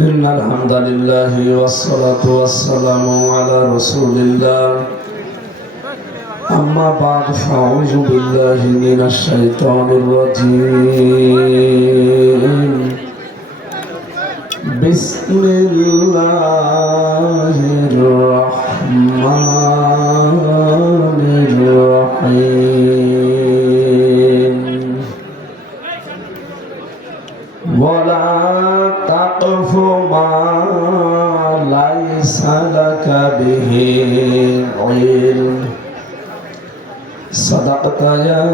إن الحمد لله والصلاة والسلام على رسول الله أما بعد فأعوذ بالله من الشيطان الرجيم بسم الله الرحمن الرحيم ولا تقف ما ليس لك به علم صدقت يا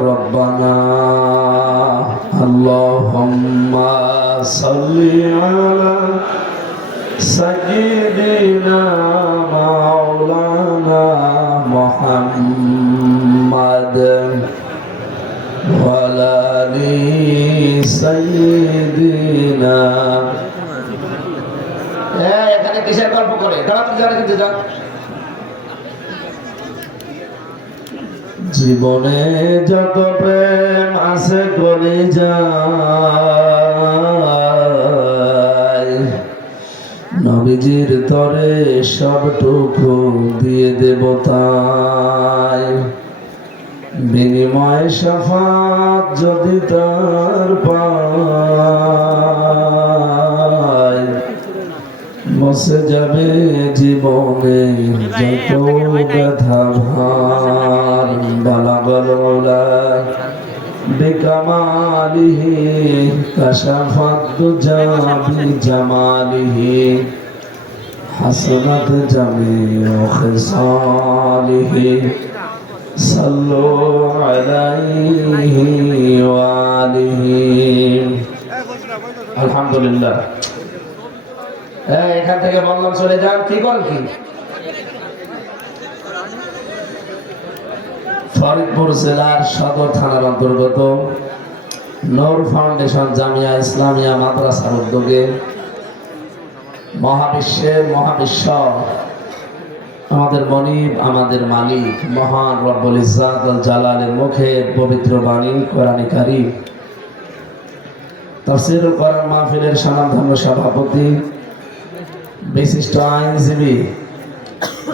ربنا اللهم صل على سيدنا مولانا محمد وعلى آل سيدنا এখানে কিসের গল্প করে তাড়াতাড়ি জানা কিন্তু যান। জীবনে যত প্রেম আছে করে যায় নবীজির তরে সবটুকু দিয়ে দেব তাই বিনিময় শাফাত যদি তার পাই বসে যাবে জীবনে যত ব্যথা ভার বালাগল ওলা বিকামালিহি কাশাফাত দুজা বিজামালিহি হাসনাত জামিউ খিসালিহি সাল্লু আলাইহি ওয়া আলিহি। আলহামদুলিল্লাহ। এখান থেকে বললাম চলে যান। কি কর কি ফরিদপুর জেলার সদর থানার অন্তর্গত নূর ফাউন্ডেশন জামিয়া ইসলামিয়া মাদ্রাসার উদ্যোগে মহাবিশ্ব আমাদের মনিব আমাদের মালিক মহান রব্বুল ইজ্জাত আল জালালের মুখে পবিত্র বাণী কোরআনে কারীম তাফসীরুল কোরআন মাহফিলের স্বনামধন্য সভাপতি বিশিষ্ট আইনজীবী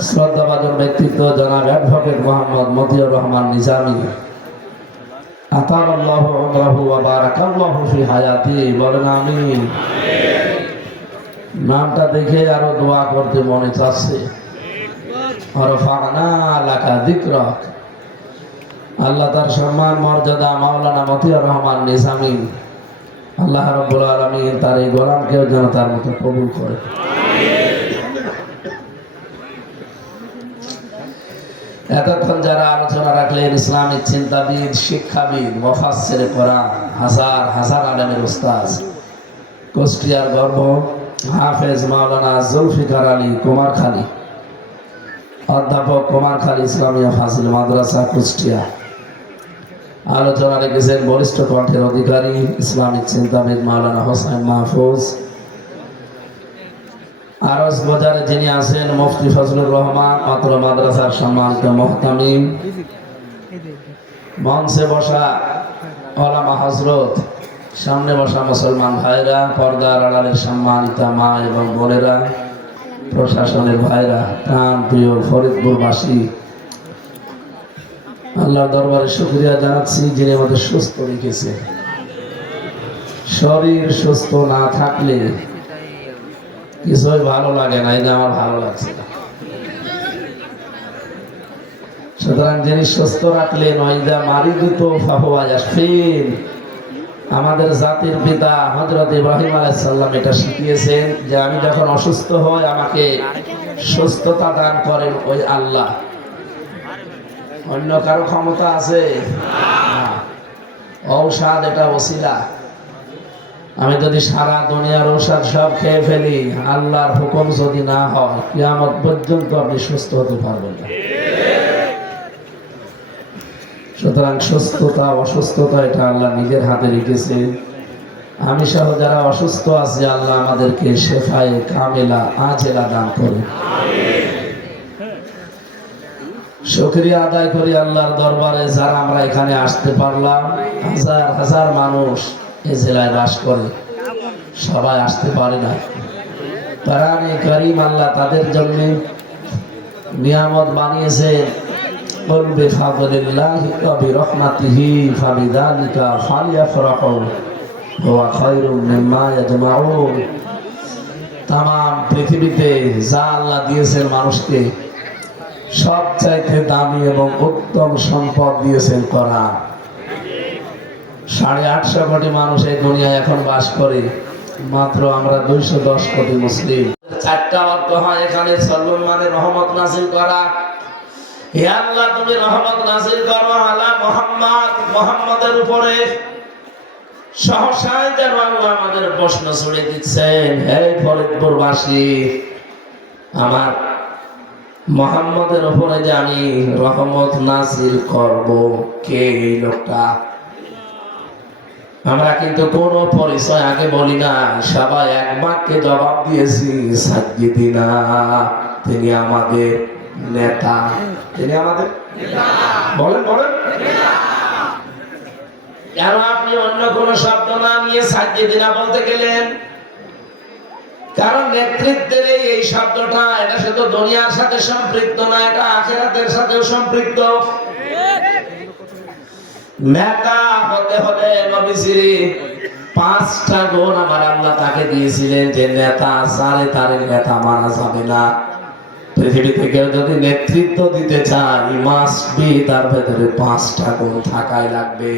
শ্রদ্ধাভাজন ব্যক্তিত্ব জনাব অ্যাডভোকেট মোহাম্মদ মতিউর রহমান নিজামী আতাল্লাহু উমরাহু ওয়া বারাকাল্লাহু ফি হায়াতি বলেন আমিন। নামটা দেখে আরো দোয়া করতে মনে চাচ্ছে। ওয়ারফা'না লাকা যিকরাক আল্লাহ তার সম্মান মর্যাদা মাওলানা মতিউর রহমান নিজামী আল্লাহ রাব্বুল আলামিন তার এই গোলামকেও যেন তার মতো কবুল করে। এতক্ষণ যারা আলোচনা রাখলেন ইসলামিক চিন্তাবিদ শিক্ষাবিদ মুফাসসিরে কোরআন হাজার হাজার আলেমের উস্তাদ কুষ্টিয়ার গর্ব হাফেজ মাওলানা জুলফিকার আলী কুমারখালী অধ্যাপক কুমারখালী ইসলামিয়া ফাজিল মাদ্রাসা কুষ্টিয়া আলোচনা রেখেছেন বরিষ্ঠ কণ্ঠের অধিকারী ইসলামিক চিন্তাবিদ মাওলানা হোসেন মাহফুজ। আরজ বাজারে যিনি আছেন মুফতি ফজলুর রহমান অত্র মাদ্রাসার সম্মানিত মুহতামিম মঞ্চে বসা ওলামা হযরত সামনে বসা মুসলমান ভাইরা পর্দার আড়ালের সম্মানিতা মা এবং বোনেরা প্রশাসনের ভাইরা প্রাণ প্রিয় ফরিদপুরবাসী আল্লাহর দরবারে শুকরিয়া জানাচ্ছি যিনি আমাদের সুস্থ রেখেছে। শরীর সুস্থ না থাকলে কিছুই ভালো লাগে না, এই যে আমার ভালো লাগছে না। সুতরাং যিনি সুস্থ রাখলেন ওয়াইদা মারিদুতু ফাহুয়া ইয়াশফিন আমাদের জাতির পিতা হযরত ইব্রাহিম আলাইহিস সালাম এটা শিখিয়েছেন যে আমি যখন অসুস্থ হই আমাকে সুস্থতা দান করেন ওই আল্লাহ। অন্য কারো ক্ষমতা আছে না। ঔষধ এটা ওসিলা। আমি যদি সারা দুনিয়ার ঔষধ সব খেয়ে ফেলি আল্লাহর হুকুম যদি না হয় কিয়ামত পর্যন্ত আপনি সুস্থ হতে পারবেন না। সুতরাং সুস্থতা অসুস্থতা এটা আল্লাহ নিজের হাতে রেখেছে। আমি সহ যারা অসুস্থ আছি আল্লাহ আমাদেরকে শেফায়ে কামেলা আজেলা দান করুন। শুকরিয়া আদায় করি আল্লাহর দরবারে যারা আমরা এখানে আসতে পারলাম। হাজার হাজার মানুষ এই জেলায় বাস করে, সবাই আসতে পারে না। কোরআনে কারীম আল্লাহ তাদের জন্য নিয়ামত বানিয়েছেন। কুল বিফাদলিল্লাহি ওয়া বিরহমাতিহি ফাবিযালিকা ফালইফরাহু হুয়া খায়রুম মিম্মা ইয়াজমাউন। তাম পৃথিবীতে যা আল্লাহ দিয়েছেন মানুষকে, সবচাইতে দামি এবং উত্তম সম্পদ দিয়েছেন কোরআন। 850 কোটি মানুষ এই দুনিয়ায় এখন বাস করে, মাত্র আমরা 210 কোটি মুসলিম। 4টা অর্থ হয় এখানে সল্লুল মানে রহমত নাযিল করা। হে আল্লাহ, তুমি রহমত নাযিল করো আলা মুহাম্মদ, মুহাম্মাদের উপরে। সহসায় যেন আল্লাহ আমাদের প্রশ্ন ছুড়ে দিচ্ছেন, হে ফরিদপুরবাসী, আমার মুহাম্মাদের উপরে যে আমি রহমত নাযিল করব, কে এই লোকটা? আমরা কিন্তু কোনো পরিচয় আগে বলি না, সবাই এক বাক্যে জবাব দিয়েছি, সাজ্জিদিনা, তিনি আমাদের নেতা। তিনি আমাদের নেতা। বলেন বলেন কেন আপনি অন্য কোন শব্দ না নিয়ে সাজ্জিদিনা বলতে গেলেন? কারণ নেতৃত্বের এই শব্দটা, এটা শুধু দুনিয়ার সাথে সম্পৃক্ত না, এটা আখিরাতের সাথেও সম্পৃক্ত। নেতা হতে হলে নবীজির 5টা গুণ আমার আল্লাহ তাকে দিয়েছিলেন, যে নেতা সারে তারে নেতা মানা যাবে না। পৃথিবীতে কেউ যদি নেতৃত্ব দিতে চায়, মাস্ট বি, তার ভেতরে 5টা গুণ থাকাই লাগবে।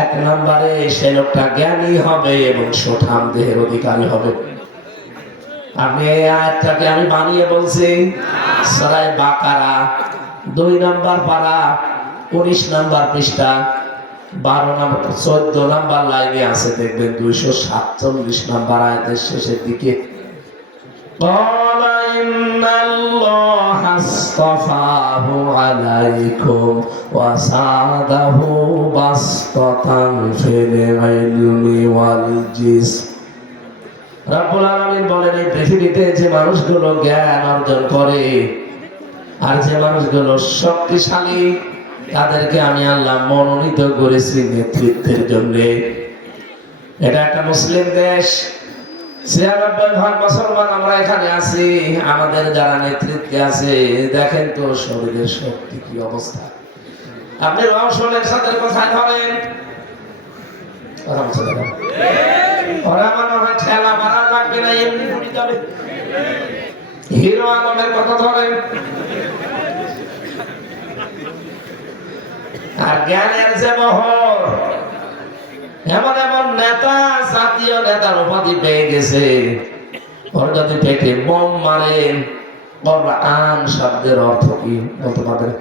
1 নম্বরে সে লোকটা জ্ঞানী হবে এবং সুঠাম দেহের অধিকারী হবে। আপনি এই আয়াতটাকে আমি বানিয়ে বলছি, সূরা বাকারা 2 নম্বর পারা 19 নম্বর পৃষ্ঠা 12 নম্বর 14 নম্বর লাইনে আছে, দেখবেন 247 নম্বর আয়াতের শেষের দিকে। قال إن الله اصطفاه عليكم وزاده بسطة في العلم والجسم। রব্বুল আলামিন বলেন, এই পৃথিবীতে যে মানুষগুলো জ্ঞান অর্জন করে আর যে মানুষগুলো শক্তিশালী, তাদেরকে আমি আল্লাহ মনোনীত করেছি নেতৃত্বের জন্য। এটা একটা মুসলিম দেশ, 96% মুসলমান আমরা এখানে আছি। আমাদের যারা নেতৃত্বে আছে, দেখেন তো শরীরের শক্তি কি অবস্থা। আপনি রওশনের সাথে কোথায় ধরেন, ওরা মনে হয় ঠেলা মারা লাগবে না, এমনি উড়ে যাবে। হিরো আলমের কথা ধরেন, আর জ্ঞানের যে বহর, এমন এমন নেতা, জাতীয় নেতার উপাধি পেয়ে গেছে, ওর যদি পেটে বোম মারেন, কোরআন শব্দের অর্থ কি বলতে পারবেন?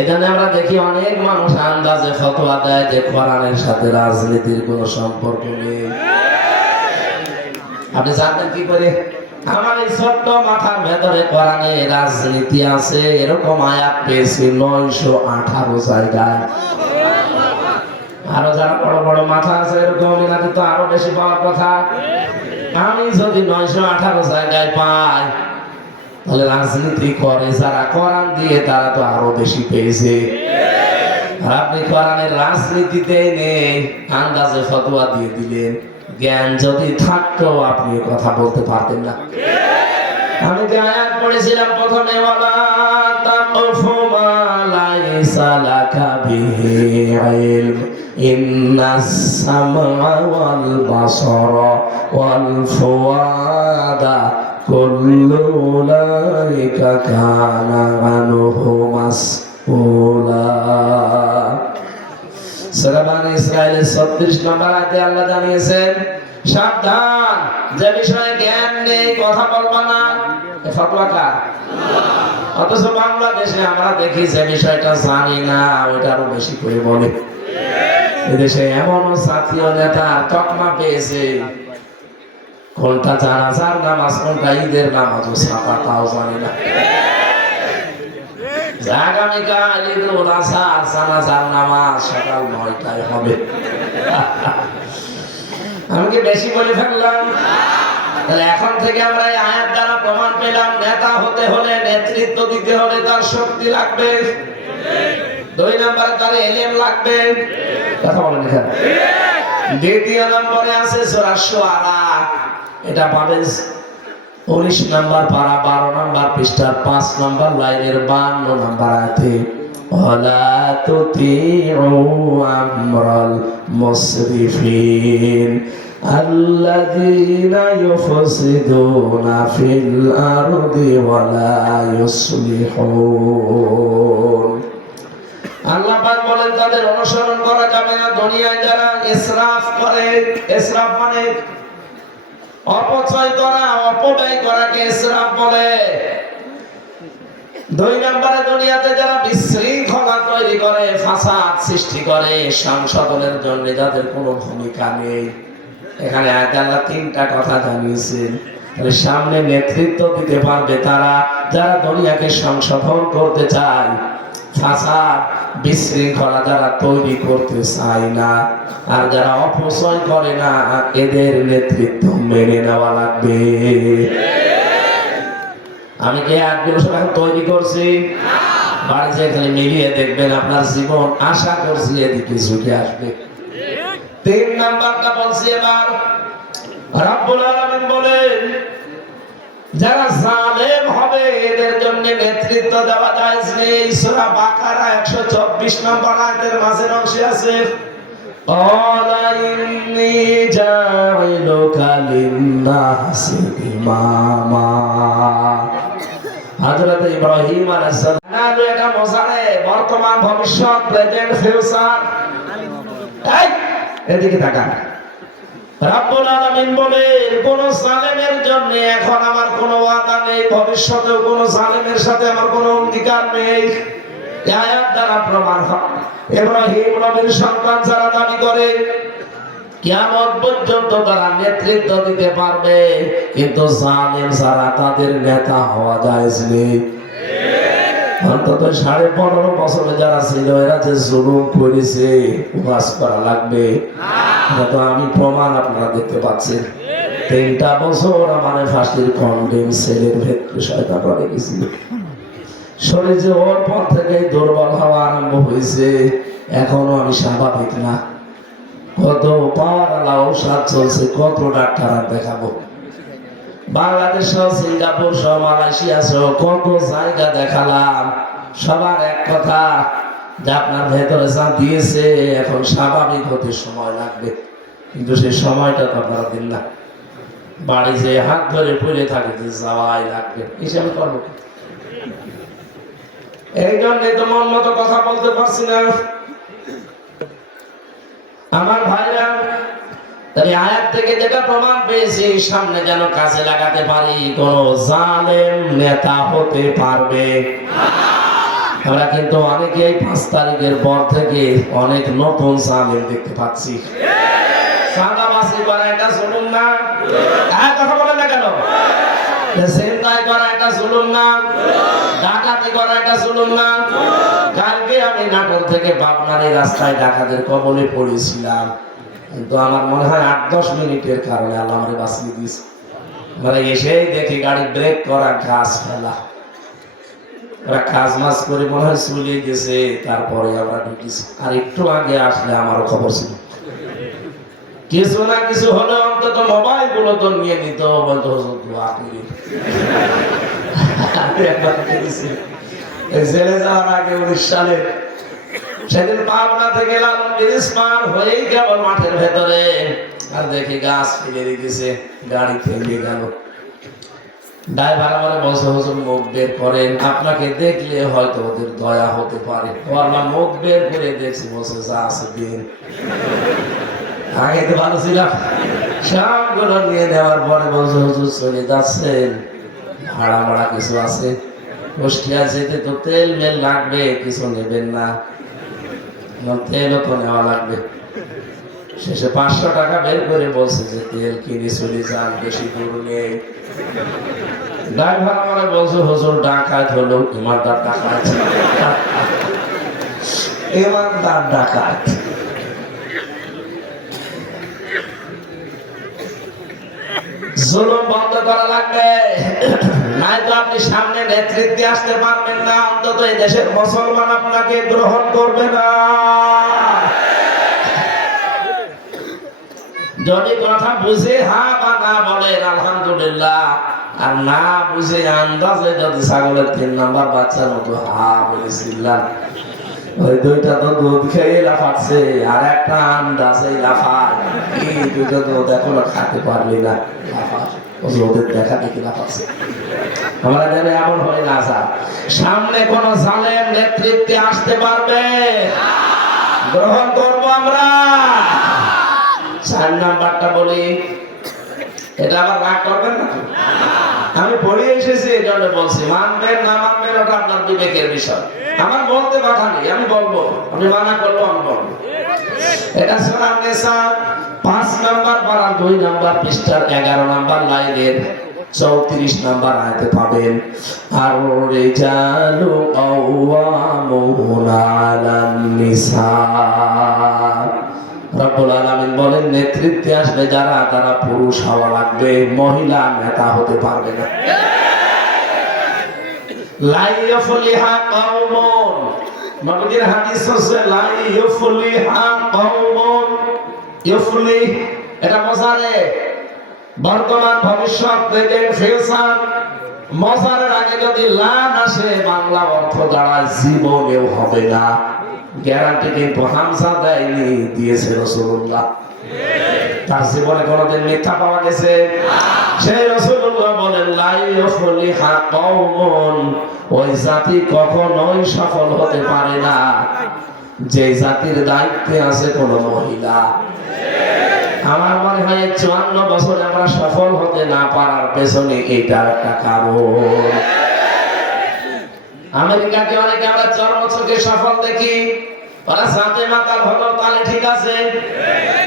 এখানে আমরা দেখি অনেক মানুষ আন্দাজে ফতোয়া দেয় যে কোরআনের সাথে রাজনীতির কোনো সম্পর্ক নেই। আপনি জানবেন কি করে? আমার এই ছোট্ট মাথার ভেতরে কোরআনে রাজনীতি আছে এরকম আয়াত পেয়েছি 918 জায়গায়। আরো যারা বড় বড় মাথা আছে এরকম এনাদের তো আরো বেশি পাওয়ার কথা। আমি যদি 918 জায়গায় পাই, তাহলে রাজনীতি করে যারা কোরআন দিয়ে, তারা তো আরো বেশি পেয়েছে। আর আপনি কোরআনের রাজনীতিতে নেই, আন্দাজে ফতোয়া দিয়ে দিলেন। জ্ঞান যদি থাকতো আপনি কথা বলতে পারতেন না। আমি যে আয়াত পড়েছিলাম প্রথমে, ওয়ালা তাকফু মা লাইসা লাকা বিহি ইলম ইন্নাস সামআ ওয়াল বাসারা ওয়াল ফুআদা কুল্লু উলাইকা কানা আনহু মাসউলা। সূরা বনী ইসরাঈলের 36 নম্বর আয়াতে আল্লাহ জানিয়েছেন, সাবধান, যে বিষয়ে জ্ঞান নেই কথা বলবা না। এ ফতোয়া কার? অথচ বাংলাদেশে আমরা দেখি যে বিষয়টা জানি না, ওইটা আরো বেশি করে বলে। এদেশে এমনও জাতীয় নেতা তকমা পেয়েছে, কোনটা জানাজার নামাজ, কোনটা ঈদের নামাজ ছাপা তাও জানি না। আগামীকাল ঈদুল আজহা, জানাজার নামাজ সকাল 9টায় হবে। আমি কি বেশি বলে ফেললাম? তাহলে এখন থেকে আমরা এই আয়াত দ্বারা প্রমাণ পেলাম, নেতা হতে হলে, নেতৃত্ব দিতে হলে তার শক্তি লাগবে। 2 নম্বরে তার ইলম লাগবে। কথা বলেন এখানে। দ্বিতীয় নম্বরে আছে সূরা শুআরা, এটা পাবেন 19 নম্বর পারা 12 নম্বর পৃষ্ঠার 5 নম্বর লাইনের 52 নম্বর আয়াতে, ওয়ালা তুতিউ আমরাল মুসরিফিন আল্লাযীনা ইউফসিদুনা ফিল আরদি ওয়ালা ইউসলিহুন। আল্লাহ পাক বলেন তাদের অনুসরণ করা যাবে না দুনিয়ায় যারা ইসরাফ করে। ইসরাফ মানে অপচয় করা, অপব্যয় করাকে ইসরাফ বলে। 2 নম্বরে দুনিয়াতে যারা বিশৃঙ্খলা তৈরি করে, ফাসাদ সৃষ্টি করে, সংশোধনের জন্য যাদের কোনো ভূমিকা নেই। এখানে আয়াতে আল্লাহ 3টা কথা জানিয়েছেন। তাহলে সামনে নেতৃত্ব দিতে পারবে তারা যারা দুনিয়াকে সংশোধন করতে চায়, ফাসাদ বিশৃঙ্খলা যারা তৈরি করতে চায় না, আর যারা অপচয় করে না, এদের নেতৃত্ব মেনে নেওয়া লাগবে। আমি কি আজগুলো সব এখন তৈরি করছি? বাড়িতে খালি মিলিয়ে দেখবেন আপনার জীবন, আশা করছি এদিকে ঝুঁকে আসবে। 3 নাম্বারটা বলছি এবার। রব্বুল আলামিন বলেন যারা জালেম হবে এদের জন্য নেতৃত্ব দেওয়া জায়েজ নেই। সূরা বাকারা 124 নম্বর আয়াতের মাঝের অংশে আছে, ক্বালা ইন্নী জাইলুকা লিন-নাসি ইমামা। হযরত ইব্রাহিম আলাইহিস সালাম এটা মোজারে বর্তমান ভবিষ্যৎ, প্রেজেন্ট ফিউচার। এই এদিকে তাকান। রব্বুল আলামিন বলেন কোন জালেমের জন্য এখন আমার কোনো ওয়াদা নেই, ভবিষ্যতেও কোন জালেমের সাথে আমার কোনো অঙ্গীকার নেই। এই আয়াত দ্বারা প্রমাণ হয় ইব্রাহিম নবীর সন্তান যারা দাবি করে কিয়ামত পর্যন্ত তারা নেতৃত্ব দিতে পারবে, কিন্তু জালেম যারা তাদের নেতা হওয়া জায়েজ নেই। অন্তত 15.5 বছরে যারা ছিল এরা যে জুলুম করেছে ওয়াজ করা লাগবে। তো আমি প্রমাণ আপনারা দেখতে পাচ্ছেন। 3টা বছর আমার ফাঁসির কন্ডেম সেলের ভেতরে শয়তান রয়ে গেছিল। শরীর যে ওর পর থেকে দুর্বল হওয়া আরম্ভ হয়েছে, এখনো আমি স্বাভাবিক না। কত পাওয়ার ঔষধ চলছে, কত ডাক্তার আর দেখাবো। বাংলাদেশ সহ সিঙ্গাপুর সহ মালয়েশিয়া সহ কত জায়গা দেখালাম। সবার এক কথা যে আপনার ভেতরে যা দিয়েছে এখন স্বাভাবিক হতে সময় লাগবে, কিন্তু সেই সময়টা তো আপনারা দিন না। বাড়ি যে হাত ধরে পড়ে থাকে যে যাওয়াই লাগবে, হিসাবে করবো। এই জন্যই তো মন মতো কথা বলতে পারছি না আমার ভাইরা। তাই আয়াত থেকে যেটা প্রমাণ পেয়েছি সামনে যেন কাজে লাগাতে পারি, কোন জালেম নেতা হতে পারবে না। আমরা কিন্তু অনেকেই 5 তারিখের পর থেকে অনেক নতুন জালেম দেখতে পাচ্ছি। সাদাবাজি করা এটা জুলুম না? কথা বলেন না কেন? ছিনতাই করা এটা জুলুম না? ডাকাতি করা এটা জুলুম না? কালকে আমি নাটোর থেকে পাবনার এই রাস্তায় ডাকাতের কবলে পড়েছিলাম, কিন্তু আমার মনে হয় 8-10 মিনিটের কারণে আল্লাহ আমারে বাঁচিয়ে দিয়েছে। মানে এসেই দেখি গাড়ি ব্রেক করা, গাছ ফেলা, ওরা কাজ মাছ করে মনে হয় চলে গেছে। তারপরে আমরা ঢুকেছি। আর একটু আগে আসলে আমারও খবর ছিল। কিছু না কিছু হলে অন্তত মোবাইল গুলো তো নিয়ে নিত, বলতো হুজুর দোয়া করি। জেলে যাওয়ার আগে 19 সালে সেদিন পাবনা থেকে লালন ব্রিজ পার হয়েই কেবল মাঠের ভেতরে আর দেখি গাছ ফেলে রেখেছে, গাড়ি থেমে গেল। ড্রাইভার আমার বলছে হুজুর মুখ বের করেন, আপনাকে দেখলে হয়তো ওদের দয়া হতে পারে। ওরা মুখ বের করে দেখছি, বলছে যা আছে দিন। আগে তো ভালো ছিলাম, সবগুলো নিয়ে নেওয়ার পরে বলছে হুজুর চলে যাচ্ছেন, ভাড়া ভাড়া কিছু আছে, কুষ্টিয়া যেতে তো তেল মেল লাগবে, কিছু নেবেন না? তেলও তো নেওয়া লাগবে। শেষে 500 টাকা বের করে বলছে যে তেল কিনে চলে যান, বেশি দূর নেই। ড্রাইভার আমার বলছে হুজুর ডাকাত হলো, ইমানদার ডাকাত, ইমানদার ডাকাত। জুলুম বন্ধ করা লাগবে, নয়তো আপনি সামনে নেতৃত্বে আসতে পারবেন না। অন্তত এই দেশের মুসলমান আপনাকে গ্রহণ করবে না। যদি কথা বুঝে হা বা না বলেন আলহামদুলিল্লাহ, আর না বুঝে আন্দাজে যদি ছাগলের 3 নাম্বার বাচ্চার মতো হা বলেছিলাম, ওই দুইটা তো দুধ খেয়ে লাফাচ্ছে আর একটা আন্দাজে লাফায়। এই দুটো দুধ এখনো খাতে পারলি না, লাফায় ওদের দেখা দেখি লাফাচ্ছে। আমরা জানি এমন হয় না। সামনে কোন জালেম নেতৃত্বে আসতে পারবে? গ্রহণ করবো আমরা। 4 নাম্বারটা বলি, এটা আবার রাগ করবেন না তো? আমি পড়ে এসেছি এই জন্য বলছি, মানবেন না মানবেন ওটা আপনার বিবেকের বিষয়। আমার বলতে কথা নেই, আমি বলবো, আপনি মানা করলো আমি বলবো। এটা সূরা নিসা 5 নাম্বার পারা 2 নাম্বার পৃষ্ঠার 11 নাম্বার লাইনের 34 নাম্বার আয়াতে পাবেন। আর রিজালু কাওয়ামুনা আলান নিসা। রব্বুল আলামিন বলেন, নেতৃত্বে আসবে যারা, তারা পুরুষ হওয়া লাগবে, মহিলা নেতা হতে পারবে না। লা ইয়াফলিহা কওমুন, নবীর হাদিস আছে লা ইয়াফলিহা কওমুন। ইফলিহ এটা মজারে, বর্তমান ভবিষ্যৎ প্রেজেন্ট ফিউচার। মজারের আগে যদি লাম আসে বাংলা অর্থ দাঁড়ায় জীবনেও হবে না। গ্যারান্টি কিন্তু হামজা দেয়নি, দিয়েছে রাসূলুল্লাহ। তার জীবনে কোনদিন মিথ্যা পাওয়া গেছে? সেই রাসূলুল্লাহ বলেন লা ইয়াফলিহা কওমুন, ওই জাতি কখনোই সফল হতে পারে না যে জাতির দায়িত্বে আছে কোন মহিলা। আমার মনে হয় 54 বছরে আমরা সফল হতে না পারার পেছনে এটা একটা কারণ। আমেরিকাকে অনেকে আমরা চর্মচোখে সফল দেখি, ওরা সাথে মাতাল হলো তাহলে ঠিক আছে।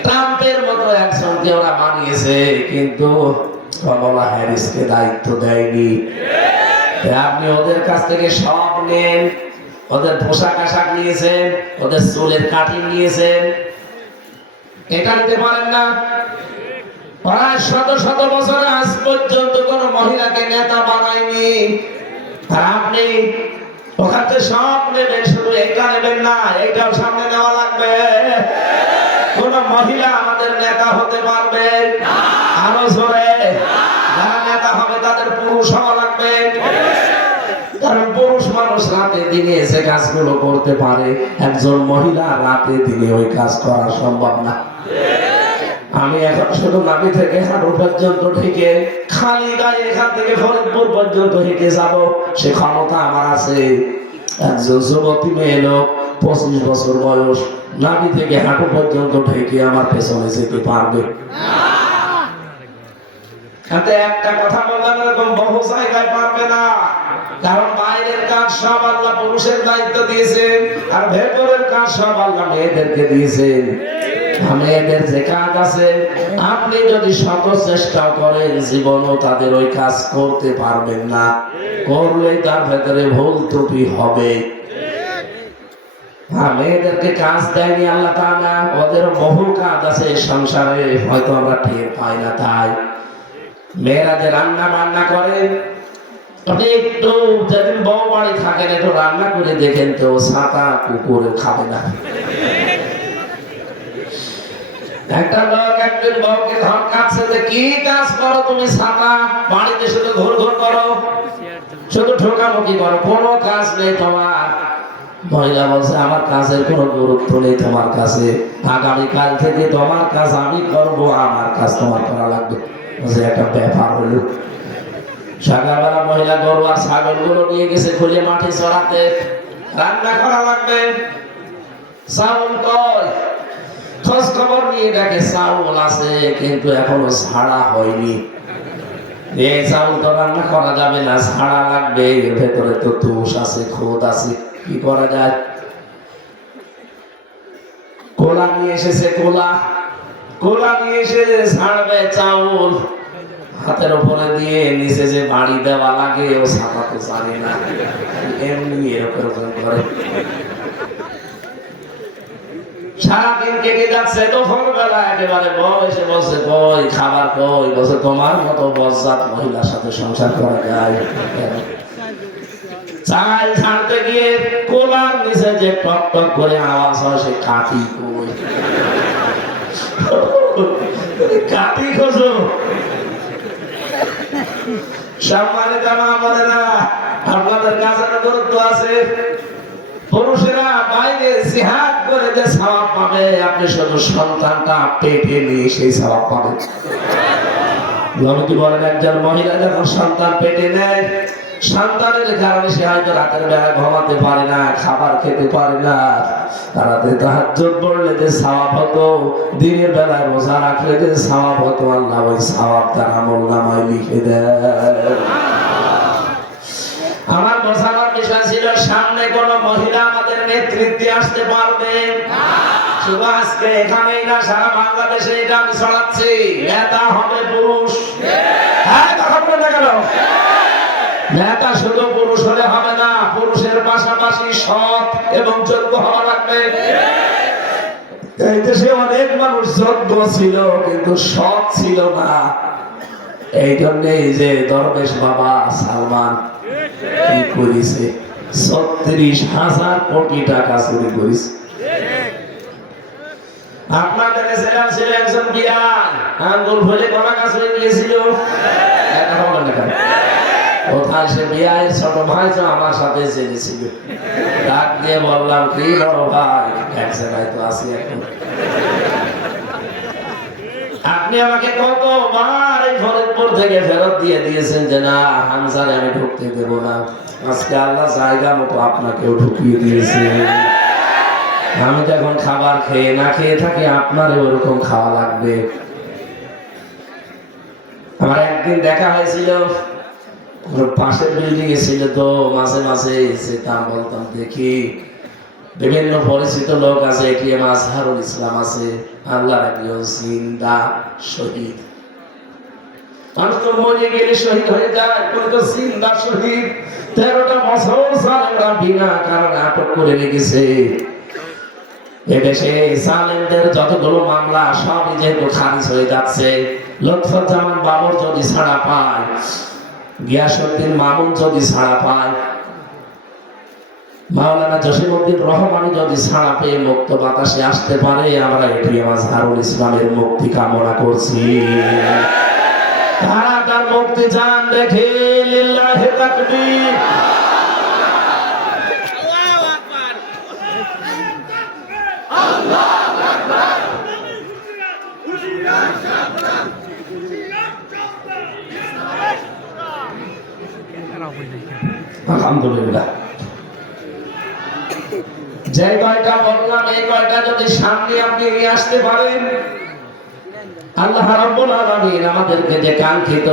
ট্রাম্পের মতো একজনকে ওরা বানিয়েছে, কিন্তু কমলা হ্যারিসকে দায়িত্ব দেয়নি। আপনি ওদের কাছ থেকে সব নেন, ওদের পোশাক আশাক নিয়েছেন, ওদের চুলের কাটিং নিয়েছেন, এটা নিতে পারেন না। ওরা শত শত বছর আজ পর্যন্ত কোন মহিলাকে নেতা বানায়নি। আর আপনি ওখান থেকে সব নেবেন, শুধু এটা নেবেন না, এইটাও সামনে নেওয়া লাগবে। কোন মহিলা আমাদের নেতা হতে পারবে? আরো জোরে। যারা নেতা হবে তাদের পুরুষ হওয়া লাগবে, কারণ পুরুষ মানুষ রাতে দিনে যে কাজগুলো করতে পারে, একজন মহিলা রাতে দিনে ওই কাজ করা সম্ভব না। আমি এখন শুধু নাভি থেকে হাঁটু পর্যন্ত থেকে খালি গায়ে এখান থেকে ফরিদপুর পর্যন্ত হেঁটে যাব, সে ক্ষমতা আমার আছে। একজন যুবতী মেয়ে লোক 25 বছর বয়স, নাভি থেকে হাঁটু পর্যন্ত ঢেকে আমার পেছনে যেতে পারবে? একটা কথা বললাম, এরকম বহু জায়গায় পারবে না। কারণ বাইরের কাজ সব আল্লাহ পুরুষের দায়িত্ব দিয়েছেন, আর ভেতরের কাজ সব আল্লাহ মেয়েদেরকে দিয়েছেন। মেয়েদের যে কাজ আছে, আপনি যদি শত চেষ্টা করেন জীবনও তাদের ওই কাজ করতে পারবেন না। করলেই তার ভেতরে ভুল ত্রুটি হবে। মেয়েদেরকে কাজ দেয়নি আল্লাহ তাআলা, ওদের বহু কাজ আছে সংসারে, হয়তো আমরা টের পাই না। তাই মেয়েরা যে রান্না বান্না করে, আপনি একটু যেদিন বউ বাড়ি থাকেন একটু রান্না করে দেখেন তো, ছাতা কুকুর খাবে না। একটা লোক একজন বউকে ধমকাচ্ছে যে কি কাজ করো তুমি, ছাতা বাড়িতে শুধু ঘুর ঘুর করো, শুধু ঠোকামুখি করো, কোনো কাজ নেই তোমার। মহিলা বলছে আমার কাজের কোনো গুরুত্ব নেই তোমার কাছে, আগামীকাল থেকে তোমার কাজ আমি করবো, আমার কাজ তোমার করা লাগবে। একটা ব্যাপার হলো, সকালবেলা মহিলা গরু আর ছাগল গুলো নিয়ে গেছে খুলে মাঠে চড়াতে, রান্না করা লাগবে। চাউল কয়, খোঁজ খবর নিয়ে দেখে চাউল আছে, কিন্তু এখনো ছাড়া হয়নি। এই চাউল তো রান্না করা যাবে না, ছাড়া লাগবে, এর ভেতরে তো তুষ আছে, খোদ আছে, কি করা যায়? কোলা নিয়ে এসেছে, কোলা নিয়ে এসে ছাড়বে চাউল, হাতের উপরে দিয়ে নিচে যে বাড়ি দেওয়া লাগে ও ছাপাতে জানে না, এমনি এরকম করে সারাদিন কেটে যাচ্ছে। দুপুর বেলা একেবারে বউ এসে বলছে কই খাবার কই, বলছে তোমার মতো বজ্জাত মহিলার সাথে সংসার করা যায়? চাল ছাড়তে গিয়ে কোলার নিচে যে টক টক করে আওয়াজ হয়, সে কাঠি কই। কাটি খোঁজো। সম্মানিত মা বোনেরা, আপনাদের কাছে গুরুত্ব আছে। পুরুষেরা বাইরে জিহাদ করে যে সওয়াব পাবে, আপনি শুধু সন্তানটা পেটে নিয়ে সেই সওয়াব পাবেন। নবী বলেন, একজন মহিলা যখন সন্তান পেটে নেয়, সন্তানের কারণে সে হয়তো রাতের বেলা ঘুমাতে পারে না, খাবার খেতে পারে না, রাতে তাহাজ্জুদ পড়লে যে সওয়াব হতো, দিনের বেলায় রোজা রাখলে যে সওয়াব হতো, আল্লাহ ওই সওয়াব তার আমলনামায় লিখে দেয়। আমার বোঝানোর বিষয় ছিল, সামনে কোন মহিলা আমাদের নেতৃত্বে আসতে পারবে না। শুধু আজকে এখানেই না, সারা বাংলাদেশে এটা আমি ছড়াচ্ছি, নেতা হবে পুরুষ। হ্যাঁ, কথা বলে না কেন? নেতা শুধু পুরুষ হলে হবে না, পুরুষের পাশাপাশি সৎ এবং যোগ্য হওয়া লাগবে। এই দেশে অনেক মানুষ যোগ্য ছিল কিন্তু সৎ ছিল না। এই জন্যই যে দরবেশ বাবা সালমান কি করেছে, ৩৬,০০০ কোটি টাকা চুরি করেছে। আপনাদের ছেলে ছিল একজন বিয়ান, আঙ্গুল ফুলে কলা গাছ হয়ে গিয়েছিল। কোথায় সে বিয়ায়ের ছোট ভাই তো আমার সাথে চেয়েছিল, ডাক দিয়ে বললাম, কি বড় ভাই, এক জায়গায় তো আছি এখন। আপনি আমাকে কতবার এই ফরিদপুর থেকে ফেরত দিয়ে দিয়েছেন যে না, হামজারে আমি ঢুকতে দেব না। আজকে আল্লাহ জায়গা মতো আপনাকেও ঢুকিয়ে দিয়েছে। আমি যখন খাবার খেয়ে না খেয়ে থাকি, আপনার ওরকম খাওয়া লাগবে। আমার একদিন দেখা হয়েছিল, পাশের বিল্ডিং এ ছিল, তো মাঝে মাঝে যেতাম, বলতাম দেখি বিভিন্ন পরিচিত লোক আছে, এটিএম আজহারুল ইসলাম আছে, আল্লাহর একজন জিন্দা শহীদ। মানুষ তো মরে গেলে শহীদ হয়ে যায়, তো জিন্দা শহীদ। 13টা বছর জালেমরা বিনা কারণে আটক করে রেখেছে। এদেশে জালেমদের যতগুলো মামলা সবই যেহেতু খারিজ হয়ে যাচ্ছে, লুৎফুজ্জামান বাবর যদি ছাড়া পায়, গিয়াসউদ্দিন মামুন যদি ছাড়া পায়, মাওলানা জসিমউদ্দিন রহমানি যদি ছাড়া পেয়ে মুক্ত বাতাসে আসতে পারে, আমরা এটিএম আজহারুল ইসলামের মুক্তি কামনা করছি। তারা তার মুক্তি চান দেখে লিল্লাহি তাকবীর। আলহামদুলিল্লাহ। যে কয়টা বললাম, এই কয়টা যদি সামনে আপনি নিয়ে আসতে পারেন, আল্লাহ রাব্বুল আলামিন আমাদেরকে যে কাঙ্ক্ষিত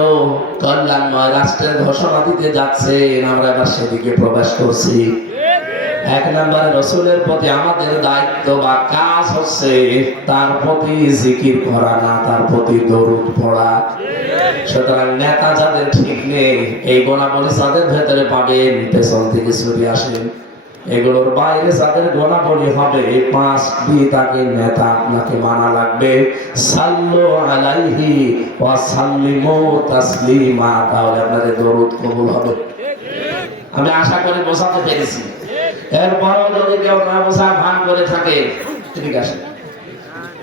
কল্যাণময় রাষ্ট্রের ঘোষণা দিতে যাচ্ছেন, আমরা এবার সেদিকে প্রবেশ করছি। 1 নম্বরে রাসূলের প্রতি আমাদের দায়িত্ব বা কাজ হচ্ছে তার প্রতি জিকির করা, না তার প্রতি দরুদ পড়া। সুতরাং নেতা যাদের ঠিক নেই, এই গুণাবলী যাদের ভেতরে পাবেন, পেছন থেকে সরে আসেন। এগুলোর বাইরে যাদের গুণাবলী হবে, 5টি তাকে নেতা আপনাকে মানা লাগবে। সাল্লু আলাইহি ওয়া সাল্লিমু তাসলিমা, তাহলে আপনাদের দরুদ কবুল হবে। আমি আশা করি বোঝাতে পেরেছি। এরপরও যদি কেউ না বোঝা ভান করে থাকে, ঠিক আছে,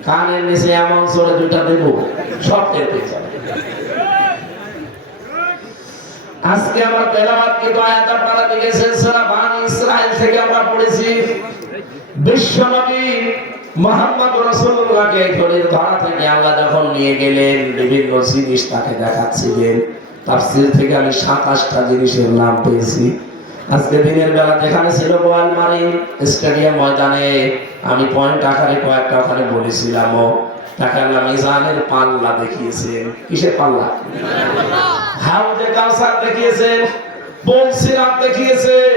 কানের নিচে এমন জোরে 2টা দেব, সব টের পেয়ে যাবে। আজকে আমরা তেলাওয়াত কি আয়াত আপনারা দেখেছেন, সূরা বানী ইসরাইল থেকে আমরা পড়েছি। বিশ্বনবী মুহাম্মদ রাসূলুল্লাহকে ঘরের ধরা থেকে আল্লাহ যখন নিয়ে গেলেন, বিভিন্ন জিনিস তাকে দেখাচ্ছিলেন। তাফসীর থেকে আমি 27টা জিনিসের নাম পেয়েছি। আজকে দিনের বেলা যেখানে ছিল বোয়ালমারী স্টেডিয়াম ময়দানে, আমি পয়েন্ট আকারে কয়েকটা ওখানে বলেছিলাম। তাকে আল্লাহ মিজানের পাল্লা দেখিয়েছেন। কিসের পাল্লা? হাউজে কাউসার দেখিয়েছেন, বলসিরাত দেখিয়েছেন।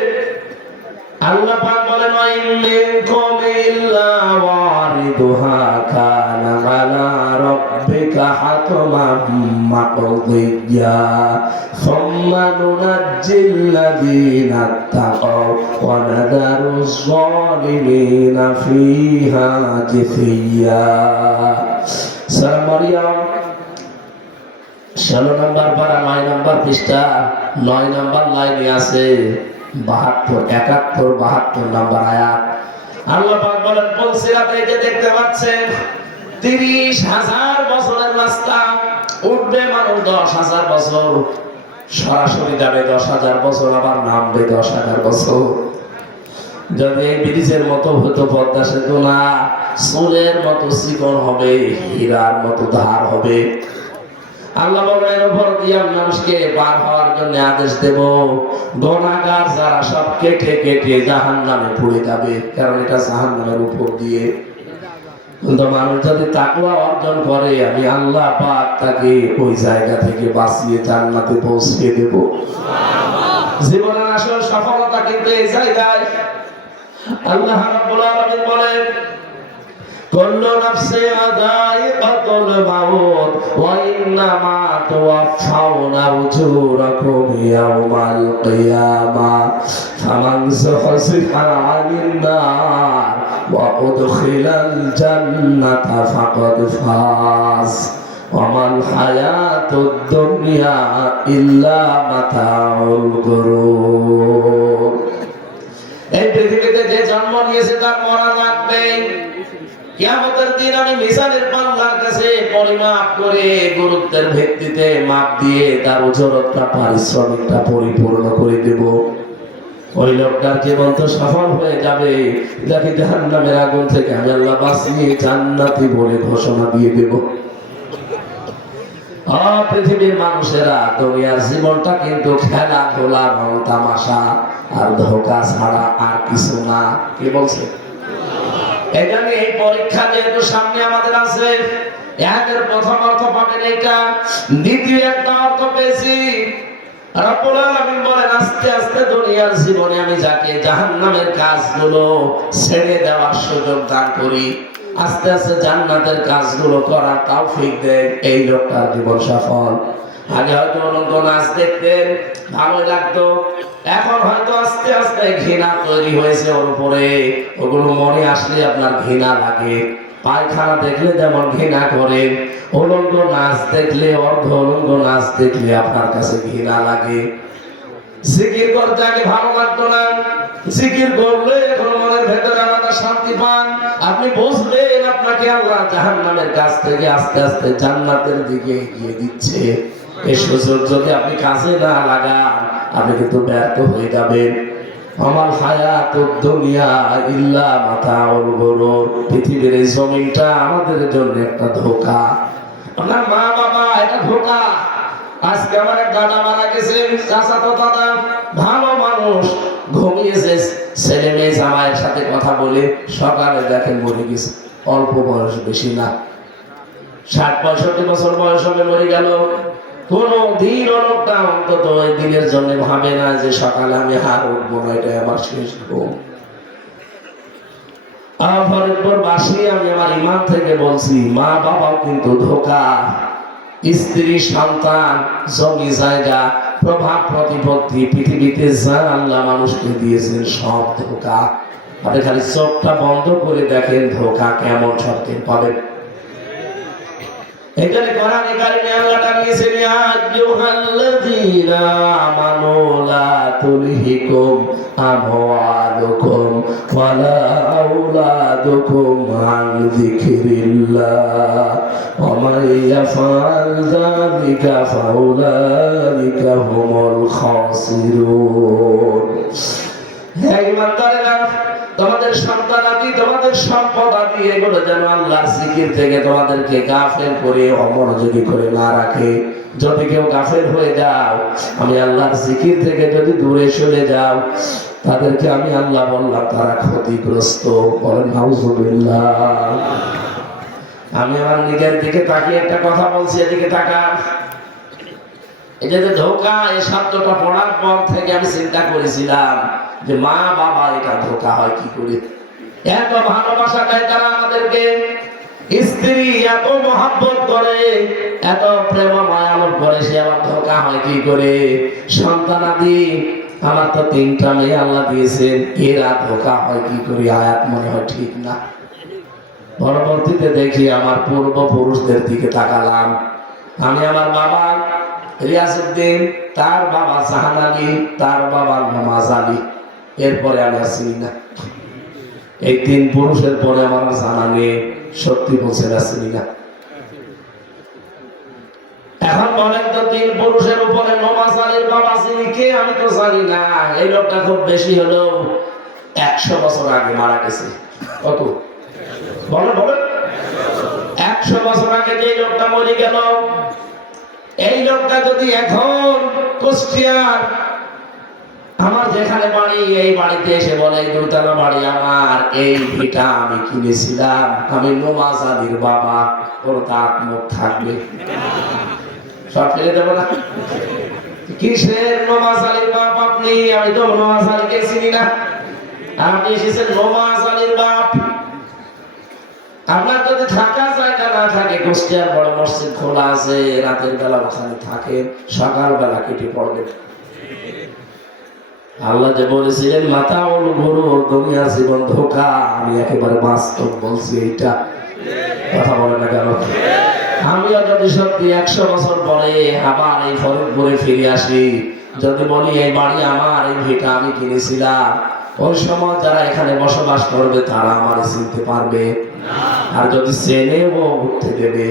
আল্লাহ পাক বলেন, ওয়া ইনমিনকুম ইল্লা ওয়ারিদুহা কানা আলা রাব্বিকা হাতমান মাকদিয়্যা সুম্মা নুনাজ্জিল্লাযীনা তাকাও ওয়া নাদারুজ যালিমিনা ফিহা জিসিয়্যা। সূরা মারইয়াম 16 নম্বর পারা 9 নম্বর পৃষ্ঠা 9 নম্বর লাইনে আছে 72, 71, 72 নম্বর আয়াত। আল্লাহ পাক বলেন, পুলসিরাতে যে দেখতে পাচ্ছেন 30,000 বছর বছরের রাস্তা, উঠবে মানুষ 10,000 বছর, সরাসরি যাবে 10,000 বছর, আবার নামবে 10,000 বছর। যদি এই ব্রিজের মতো হতো পদ্মা সেতু না, চুলের মতো চিকন হবে, হীরার মতো ধার হবে। আল্লাহ বলেন এর উপর দিয়ে মানুষকে পার হওয়ার জন্য আদেশ দেব, গুনাহগার যারা সব কেটে কেটে জাহান্নামে পড়ে যাবে, কারণ এটা জাহান্নামের উপর দিয়ে। কিন্তু মানুষ যদি তাকওয়া অর্জন করে, আমি আল্লাহ পাক তাকে ওই জায়গা থেকে বাঁচিয়ে জান্নাতে পৌঁছে দেব। জীবনের আসল সফলতা কিন্তু এই জায়গায়। আল্লাহ রাব্বুল আলামিন বলেন, কুল্লু নাফসিন যায়িকাতুল মাউত ওয়া ইন্নামা তুওয়াফাউনা উজুরাকুম ইয়াওমাল কিয়ামাহ ফামান যুহজিহা আনিন নার ওয়া উদখিলাল জান্নাতা ফাকাদ ফাজ ওয়া মাল হায়াতুদ দুনিয়া ইল্লা মাতাউল গুরুর। এই পৃথিবীতে যে জন্ম নিয়েছে তার মরা লাগবে। কিয়ামতের দিন আমি মিজানের পাল্লার কাছে পরিমাপ করে গুরুত্বের ভিত্তিতে মাপ দিয়ে তার উজরতটা, পারিশ্রমিকটা পরিপূর্ণ করে দেব। ওই লোকটার জীবন তো সফল হয়ে যাবে, যাকে জাহান্নামের আগুন থেকে আমি আল্লাহ বাঁচিয়ে জান্নাতি বলে ঘোষণা দিয়ে দেব। পৃথিবীর মানুষেরা, দুনিয়ার জীবনটা কিন্তু খেলাধুলা, রং তামাশা আর ধোঁকা ছাড়া আর কিছু না। কি বলছে? এখানে এই পরীক্ষা যেহেতু সামনে আমাদের আছে, এর প্রথম অর্থ পাবেন এটা, দ্বিতীয় একটা অর্থ পেয়েছি। রব্বুল আলামিন বলেন, আস্তে আস্তে দুনিয়ার জীবনে আমি যাকে জাহান্নামের কাজগুলো ছেড়ে দেওয়ার সুযোগ দান করি, আস্তে আস্তে জান্নাতের কাজগুলো করার তৌফিক দেন, এই লোকটার জীবন সফল। আগে হয়তো অনন্ত নাচ দেখতেন, ভালো লাগতো, এখন হয়তো আস্তে আস্তে ঘৃণা তৈরি হয়েছে ওর উপরে। ওগুলো মনে আসলে আপনার ঘৃণা লাগে। পায়খানা দেখলে যেমন ঘৃণা করেন, উলঙ্গ নাচ দেখলে, অর্ধ উলঙ্গ নাচ দেখলে আপনার কাছে ঘৃণা লাগে। জিকির করতে আগে ভালো লাগতো না, জিকির করলে এখন মনের ভেতরে আলাদা শান্তি পান। আপনি বুঝলেন আপনাকে আল্লাহ জাহান্নামের কাছ থেকে আস্তে আস্তে জান্নাতের দিকে এগিয়ে দিচ্ছে। এই সুযোগ যদি আপনি কাজে না লাগান, আপনি কিন্তু ব্যর্থ হয়ে যাবেন। আমার হায়াতুদ দুনিয়া ইল্লা মাতাউল গুরুর। পৃথিবীর এই জমিনটা আমাদের জন্য একটা ধোঁকা। আমার মা বাবা এটা ধোঁকা। আজকে আমার এক দাদা মারা গেছে, চাচাতো দাদা, ভালো মানুষ, ঘুমিয়েছে, ছেলে মেয়ে জামাইয়ের সাথে কথা বলে সকালে দেখেন মরে গেছে। অল্প বয়স, বেশি না, 60-65 বছর বয়স হবে মরে গেল। কোন দিন লোকটা অন্তত ওই দিনের জন্য ভাবে না যে সকালে আমি হার উঠবো না, এটাই আমার শেষ ঘুম। ফরিদপুরবাসী, আমি আমার ইমান থেকে বলছি, মা বাবাও কিন্তু ধোঁকা। স্ত্রী, সন্তান, জমি জায়গা, প্রভাব প্রতিপত্তি, পৃথিবীতে যা আল্লাহ মানুষকে দিয়েছেন সব ধোঁকা। আপনি খালি চোখটা বন্ধ করে দেখেন ধোঁকা কেমন সব পাবেন। এখানে কোরআনে কারিমে আল্লাহ জানিয়েছেন, ইয়া আইয়ুহাল্লাযীনা আমানু লা তুলহিকুম আমওয়ালুকুম ওয়ালা আওলাদুকুম আন যিকরিল্লাহ ওয়া মান ইয়াফআল যালিকা ফাউলাইকা হুমুল খাসিরুন। হে ঈমানদারেরা, তোমাদের সন্তানাদি, তোমাদের সম্পদ আদি, এগুলো যেন আল্লাহর জিকির থেকে তোমাদেরকে গাফেল করে, অমনোযোগী করে না রাখে। যদি কেউ গাফেল হয়ে যাও, আমি আল্লাহর জিকির থেকে যদি দূরে সরে যাও, তাদেরকে আমি আল্লাহ বললাম তারা ক্ষতিগ্রস্ত। বলেন নাউযুবিল্লাহ। আমি আমার নিজের দিকে তাকিয়ে একটা কথা বলছি, এদিকে তাকা। এই যে ধোঁকা, এই শব্দটা পড়ার পর থেকে আমি চিন্তা করেছিলাম যে মা বাবা এটা ধোঁকা হয় কি করে। এত ভালোবাসা দেয় তারা আমাদেরকে, স্ত্রী এত মহব্বত করে, এত প্রেম মায়ালোক করে, সে আবার ধোঁকা হয় কি করে। সন্তানাদি, আমার তো 3টা মেয়ে আল্লাহ দিয়েছেন, এরা ধোঁকা হয় কি করে। আয়াত মনে হয় ঠিক না। পরবর্তীতে দেখি আমার পূর্বপুরুষদের দিকে তাকালাম। আমি আমার বাবা রিয়াজউদ্দিন, তার বাবা জাহান আলী, তার বাবা নমাজ আলী, এরপরে আমি আর চিনি না। এই 3 পুরুষের পরে আমার জানা নেই, সত্যি বলছে না, চিনি না। এখন বলেন তো, 3 পুরুষের উপরে নমাজ আলীর বাবা চিনি কে? আমি তো জানি না। এই লোকটা খুব বেশি হলো 100 বছর আগে মারা গেছে। কত বলেন বলেন? 100 বছর আগে যে লোকটা মরে গেল, এই লোকটা যদি এখন কুষ্টিয়ার আমার যেখানে বাড়ি, এই বাড়িতে এসে বলে এই 2 তলা বাড়ি আমার, এই ভিটা আমি কিনেছিলাম, আমি নমাজ আলীর বাবা, ওর দাঁত মুখ থাকবে? সব ফেলে দেবো না? কিসের নমাজ আলীর বাপ আপনি? আমি তো নমাজ আলীকে চিনি না। আপনি এসেছেন নমাজ আলীর বাপ। আপনার যদি থাকার জায়গা না থাকে, কুষ্টিয়ার বড় মসজিদ খোলা আছে, রাতের বেলা ওখানে থাকেন, সকাল বেলা কেটে পড়বেন। আল্লাহ যে বলেছিলেন মাতাউল গুরুর, দুনিয়া জীবন ধোঁকা, আমি একেবারে বাস্তব বলছি। এইটা কথা বলে না কেন? আমিও যদি সত্যি 100 বছর পরে আবার এই ফরিদপুরে ফিরে আসি, যদি বলি এই বাড়ি আমার, এই ভিটা আমি কিনেছিলাম, ওই সময় যারা এখানে বসবাস করবে তারা আমার চিনতে পারবে? আর যদি চেনেও উঠতে দেবে?